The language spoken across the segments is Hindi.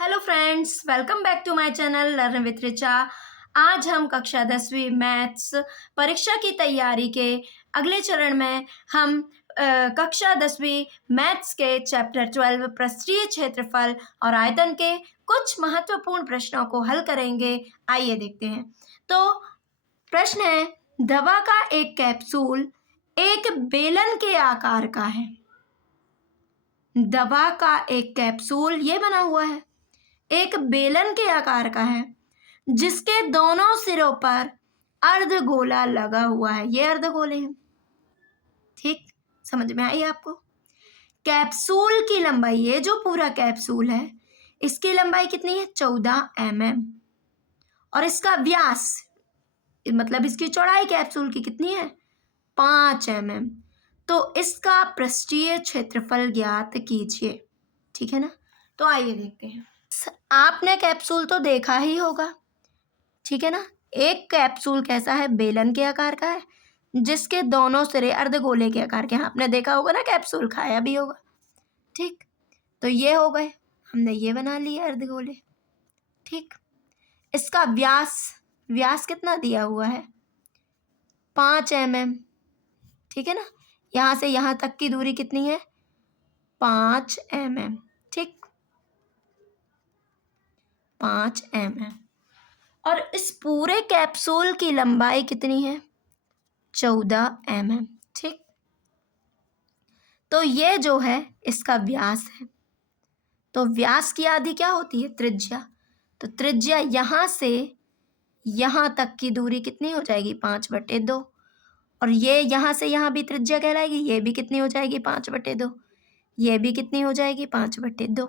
Hello friends, welcome back to my channel learn with Richa. आज हम कक्षा 10वीं मैथ्स परीक्षा की तैयारी के अगले चरण में हम कक्षा 10वीं मैथ्स के चैप्टर 12 पृष्ठीय क्षेत्रफल और आयतन के कुछ महत्वपूर्ण प्रश्नों को हल करेंगे। आइए देखते हैं। तो प्रश्न है, दवा का एक कैप्सूल एक बेलन के आकार का है। दवा का एक कैप्सूल ये बना हुआ है, एक बेलन के आकार का है, जिसके दोनों सिरों पर अर्धगोला लगा हुआ है। ये अर्धगोले हैं। ठीक, समझ में आई आपको? कैप्सूल की लंबाई, ये जो पूरा कैप्सूल है, इसकी लंबाई कितनी है? 14 mm। और इसका व्यास, मतलब इसकी चौड़ाई कैप्सूल की कितनी है? 5 mm। तो इसका पृष्ठीय क्षेत्रफल ज्ञात कीजिए। ठीक है ना? तो आइए देखते हैं। आपने कैप्सूल तो देखा ही होगा, ठीक है ना? एक कैप्सूल कैसा है? बेलन के आकार का है, जिसके दोनों सिरे अर्धगोले के आकार के हैं। आपने देखा होगा ना, कैप्सूल खाया भी होगा। ठीक, तो ये हो गए, हमने ये बना लिए अर्धगोले। ठीक, इसका व्यास कितना दिया हुआ है? 5 mm। ठीक है ना? यहाँ से यहाँ तक की दूरी कितनी है? 5 mm। ठीक, 5 mm। और इस पूरे कैप्सूल की लंबाई कितनी है? 14 mm। ठीक, तो ये जो है इसका व्यास है। तो व्यास की आधी क्या होती है? त्रिज्या। तो त्रिज्या यहाँ से यहाँ तक की दूरी कितनी हो जाएगी? 5/2। और ये यहाँ से यहाँ भी त्रिज्या कहलाएगी। ये भी कितनी हो जाएगी? 5/2। ये भी कितनी हो जाएगी? 5/2।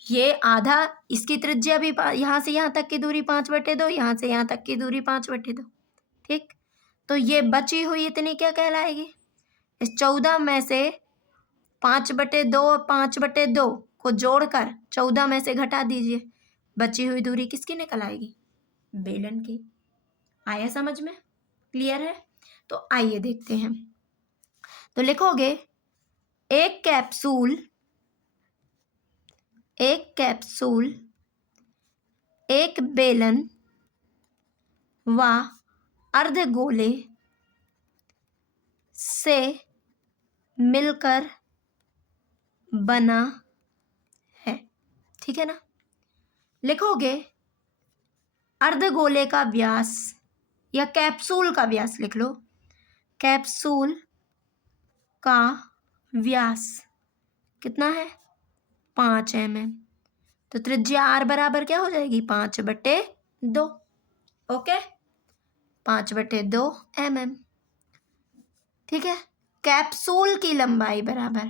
ये आधा, इसकी त्रिज्या भी यहाँ से यहाँ तक की दूरी 5/2, यहाँ से यहाँ तक की दूरी 5/2। ठीक, तो ये बची हुई इतनी क्या कहलाएगी? इस 14 में से 5/2 5/2 को जोड़कर 14 में से घटा दीजिए, बची हुई दूरी किसकी निकल आएगी? बेलन की। आया समझ में? क्लियर है? तो आइए देखते हैं। तो लिखोगे, एक कैप्सूल एक बेलन व अर्धगोले से मिलकर बना है। ठीक है ना? लिखोगे, अर्धगोले का व्यास या कैप्सूल का व्यास लिख लो। कैप्सूल का व्यास कितना है? 5 mm। तो त्रिज्या r बराबर क्या हो जाएगी? 5/2। Okay, 5/2 mm। ठीक है, कैप्सूल की लंबाई बराबर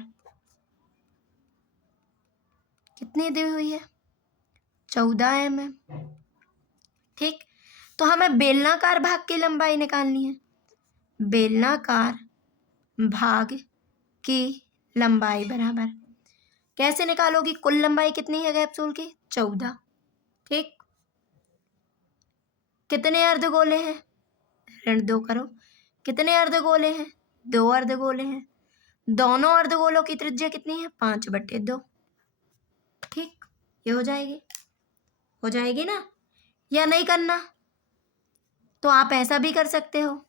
कितनी दी हुई है? 14 mm। ठीक, तो हमें बेलनाकार भाग की लंबाई निकालनी है। बेलनाकार भाग की लंबाई बराबर कैसे निकालोगी? कुल लंबाई कितनी है कैप्सूल की? 14। ठीक, कितने अर्धगोले हैं? ऋण 2 करो। कितने अर्धगोले हैं? 2 अर्धगोले हैं। दोनों अर्धगोलों की त्रिज्या कितनी है? 5/2। ठीक, ये हो जाएगी ना? या नहीं करना तो आप ऐसा भी कर सकते हो।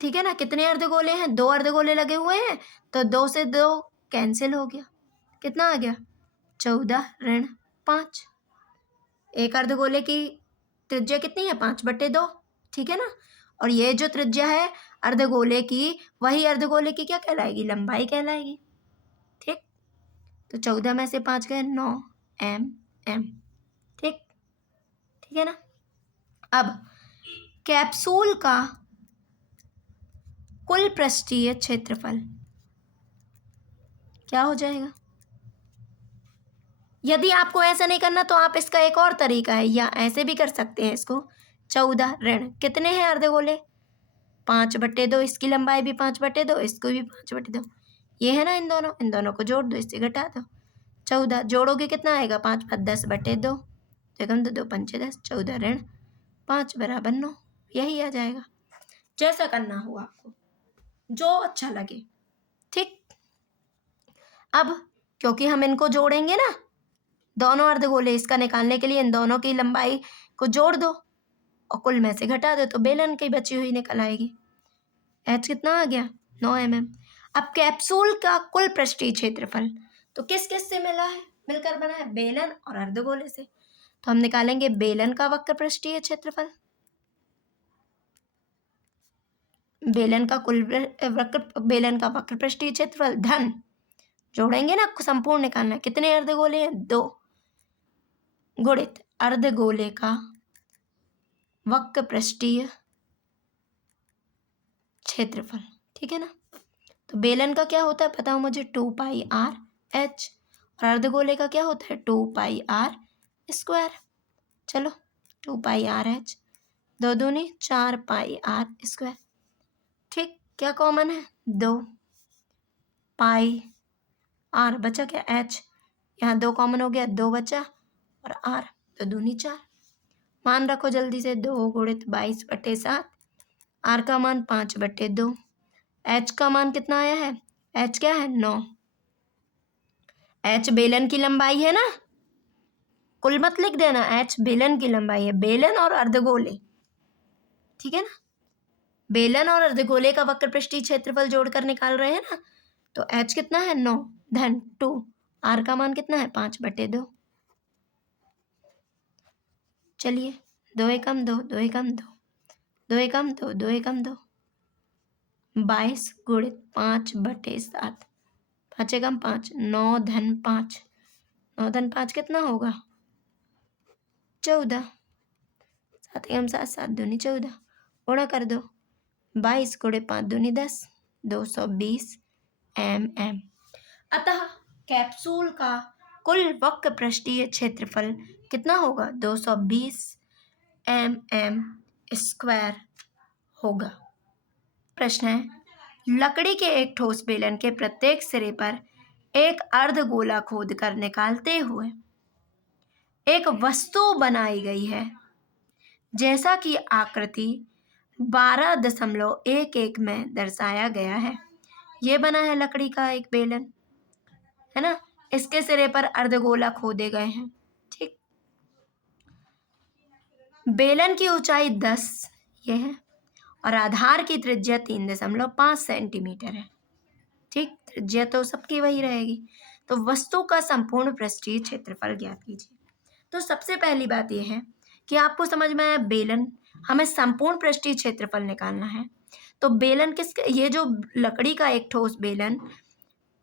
ठीक है ना? कितने अर्धगोले हैं? 2 अर्धगोले लगे हुए हैं, तो 2 से 2 कैंसिल हो गया। कितना आ गया? 14 ऋण 5। एक अर्धगोले की त्रिज्या कितनी है? 5/2। ठीक है ना? और ये जो त्रिज्या है अर्धगोले की, वही अर्धगोले की क्या कहलाएगी? लंबाई कहलाएगी। ठीक, तो 14 में से 5 गए 9 mm। ठीक है ना? अब कैप्सूल का कुल पृष्ठीय क्षेत्रफल क्या हो जाएगा? यदि आपको ऐसा नहीं करना तो आप इसका एक और तरीका है, या ऐसे भी कर सकते हैं इसको। 14 ऋण कितने हैं अर्धगोले? 5/2। इसकी लंबाई भी 5/2, इसको भी 5/2। ये है ना, इन दोनों को जोड़ दो, इससे घटा दो। 14 जोड़ोगे कितना आएगा? 5 5 10/2। देखो, 2 2 5 10, 14 ऋण 5 बराबर 9। यही आ जाएगा। जैसा करना हो आपको, जो अच्छा लगे। ठीक, अब क्योंकि हम इनको जोड़ेंगे ना, दोनों अर्धगोले, इसका निकालने के लिए इन दोनों की लंबाई को जोड़ दो और कुल में से घटा दो तो बेलन की बची हुई निकल आएगी। एच कितना आ गया? 9 mm। अब कैप्सूल का कुल पृष्ठीय क्षेत्रफल तो किस किस से मिला है, मिलकर बना है? बेलन और अर्धगोले से। तो हम निकालेंगे बेलन का वक्र पृष्ठीय क्षेत्रफल, बेलन का वक्र पृष्ठीय क्षेत्रफल धन, जोड़ेंगे ना, संपूर्ण निकालना है। कितने अर्धगोले हैं? 2, गुणित अर्धगोले का वक्र पृष्ठीय क्षेत्रफल, ठीक है ना। तो बेलन का क्या होता है पता हो मुझे? 2πr/h और अर्धगोले का क्या होता है? 2πr²। चलो 2πr/h, 2 दूनी 4πr²। ठीक, क्या कॉमन है? 2 पाई r, बचा क्या? h, यहाँ 2 कॉमन हो गया, 2 बचा और r, 2 दूनी 4। मान रखो जल्दी से, 2 गुणित 22/7, r का मान 5/2, h का मान कितना आया है? h क्या है? 9। h बेलन की लंबाई है ना, कुल मत लिख देना, h बेलन की लंबाई है, बेलन और अर्धगोले, ठीक है ना। बेलन और अर्धगोले का वक्र पृष्ठीय क्षेत्रफल जोड़कर निकाल रहे हैं ना, तो h कितना है? 9 धन 2, r का मान कितना है? 5/2। चलिए 2 एकम 2, 2 एकम 2, 2 एकम 2, 2 एकम 2, 22 गुणित 5/7, 5 एकम 5, 9 धन 5, 9 धन 5 कितना होगा? 14, 7 एकम 7, 7 दूनी 14, गुणा कर दो, 22 गुणित 5 दूनी 10, 220 mm। अतः कैप्सूल का कुल वक्र पृष्ठीय क्षेत्रफल कितना होगा? 220 mm² होगा। प्रश्न है, लकड़ी के एक ठोस बेलन के प्रत्येक सिरे पर एक अर्धगोला खोदकर निकालते हुए एक वस्तु बनाई गई है, जैसा कि आकृति 12.11 में दर्शाया गया है। ये बना है लकड़ी का एक बेलन, है ना, इसके सिरे पर अर्धगोला खोदे गए हैं। ठीक, बेलन की ऊंचाई 10 ये है और आधार की त्रिज्या 3.5 सेंटीमीटर है। ठीक, त्रिज्या तो सबकी वही रहेगी। तो वस्तु का संपूर्ण पृष्ठीय क्षेत्रफल ज्ञात कीजिए। तो सबसे पहली बात यह है कि आपको समझ में आया, बेलन, हमें संपूर्ण पृष्ठीय क्षेत्रफल निकालना है। तो बेलन ये जो लकड़ी का एक ठोस बेलन,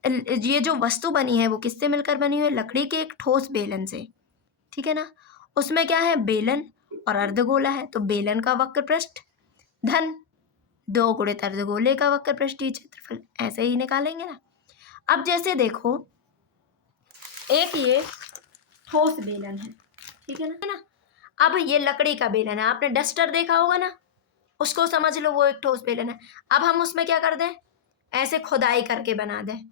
ये जो वस्तु बनी है वो किससे मिलकर बनी हुई है? लकड़ी के एक ठोस बेलन से, ठीक है ना। उसमें क्या है? बेलन और अर्धगोला है, तो बेलन का वक्र पृष्ठ धन 2 गुणित अर्धगोले का वक्र पृष्ठीय क्षेत्रफल, ऐसे ही निकालेंगे ना। अब जैसे देखो, एक ये ठोस बेलन है, ठीक है ना। अब ये लकड़ी का बेलन है, आपने डस्टर देखा होगा ना, उसको समझ लो वो एक ठोस बेलन है। अब हम उसमें क्या कर दें? ऐसे खुदाई करके बना दें।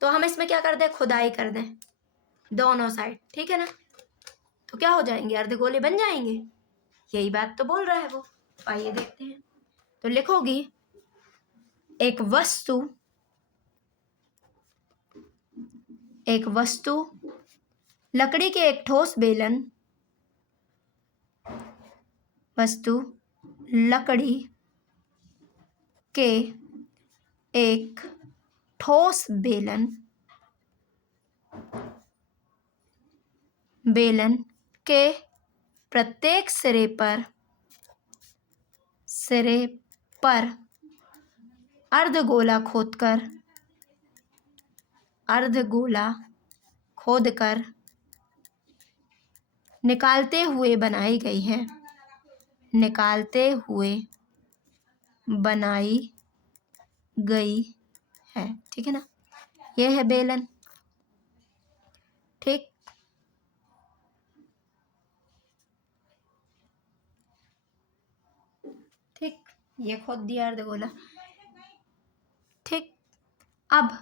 तो हम इसमें क्या कर दें? खुदाई कर दें दोनों साइड, ठीक है ना। तो क्या हो जाएंगे? अर्धगोले बन जाएंगे। यही बात तो बोल रहा है वो। आइए देखते हैं। तो लिखोगी, एक वस्तु लकड़ी के एक ठोस बेलन, वस्तु लकड़ी के एक ठोस बेलन के प्रत्येक सिरे पर अर्धगोला खोदकर निकालते हुए बनाई गई है, ठीक है ना। यह है बेलन, ठीक। ठीक, ये खोद दिया अर्धगोला, ठीक। अब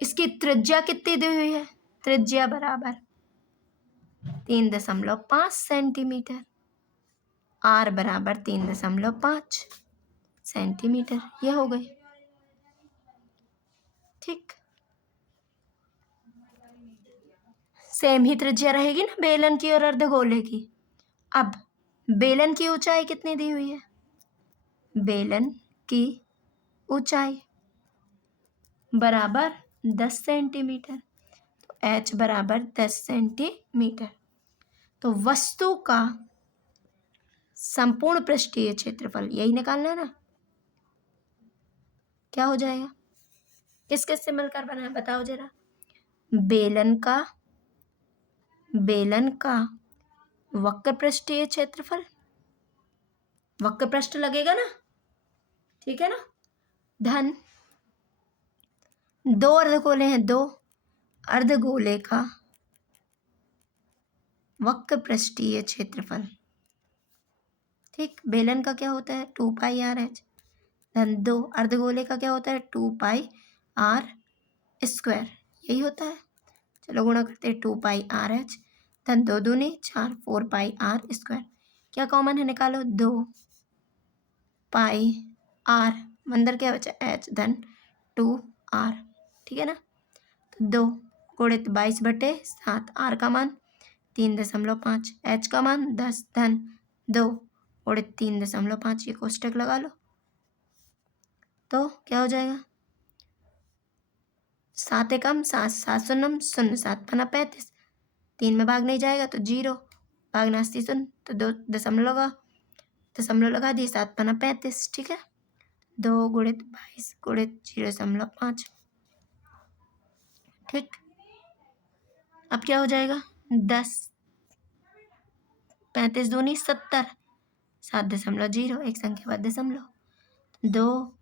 इसकी त्रिज्या कितनी दी हुई है? त्रिज्या बराबर 3.5 सेंटीमीटर, r बराबर 3.5 सेंटीमीटर, ये हो गई, ठीक। सेम ही त्रिज्या रहेगी ना बेलन की और अर्धगोले की। अब बेलन की ऊंचाई कितनी दी हुई है? बेलन की ऊंचाई बराबर 10 सेंटीमीटर, तो h बराबर 10 सेंटीमीटर। तो वस्तु का संपूर्ण पृष्ठीय क्षेत्रफल यही निकालना है ना, क्या हो जाएगा? किस किस से मिलकर बना है बताओ जरा। बेलन का वक्र पृष्ठीय क्षेत्रफल, वक्र पृष्ठ लगेगा ना, ठीक है ना, धन दो अर्धगोले हैं, दो अर्धगोले का वक्र पृष्ठीय क्षेत्रफल, ठीक। बेलन का क्या होता है 2πr/h, धन दो अर्धगोले का क्या होता है 2πr², यही होता है। चलो गुणा करते हैं 2πr/h, धन दो दूनी 4, 4πr²। क्या कॉमन है निकालो, 2πr, अंदर क्या बचा h, धन 2r, ठीक है ना। तो 2 गुणित 22/7, r का मान 3.5, h का मान 10, धन 2 गुणित 3.5, ये कोष्टक लगा लो। तो क्या हो जाएगा, 7 एकम 7, 7 शून्यम 0, 7 पन्ना 35, 3 में भाग नहीं जाएगा तो 0, भाग नास्ती 0, तो 2 दशमलव लगा दिए, 7 पन्ना 35, ठीक है। 2 गुणित 22 गुणित 0.5, ठीक। अब क्या हो जाएगा, 10, 35 दूनी 70, 7.0, एक संख्या बाद दशमलव, 2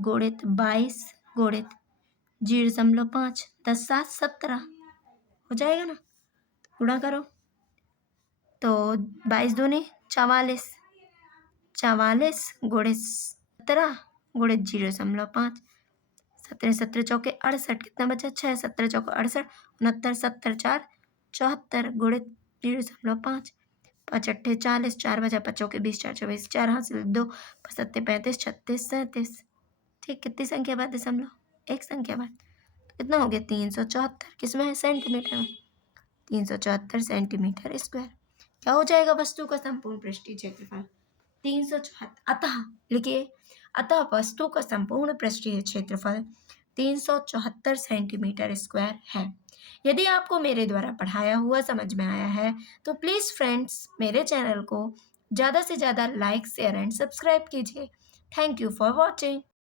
गुणित 22 गुणित 0.5, 10 7 17 हो जाएगा ना। गुणा करो तो 22 दूनी 44, 44 गुणित 17 गुणित 0.5, 17 17 चौके 68, कितना बचा 6, 17 चौके 68, 69, 70 4 74 गुणित 0.5, 5 8 40, 4 बचा 5 चौके 20, 4 24, 4 हासिल 2, 5 7 35, 36 37, ठीक। कितनी संख्या बाद दशमलव, एक संख्या बाद, कितना हो गया 374, किसमें है सेंटीमीटर में, 374 सेंटीमीटर स्क्वायर। क्या हो जाएगा वस्तु का संपूर्ण पृष्ठीय क्षेत्रफल 374। अतः लिखिए, अतः वस्तु का संपूर्ण पृष्ठीय क्षेत्रफल 374 सेंटीमीटर स्क्वायर है। यदि आपको मेरे द्वारा पढ़ाया हुआ समझ में आया है तो प्लीज़ फ्रेंड्स मेरे चैनल को ज़्यादा से ज़्यादा लाइक शेयर एंड सब्सक्राइब कीजिए। Thank you for watching.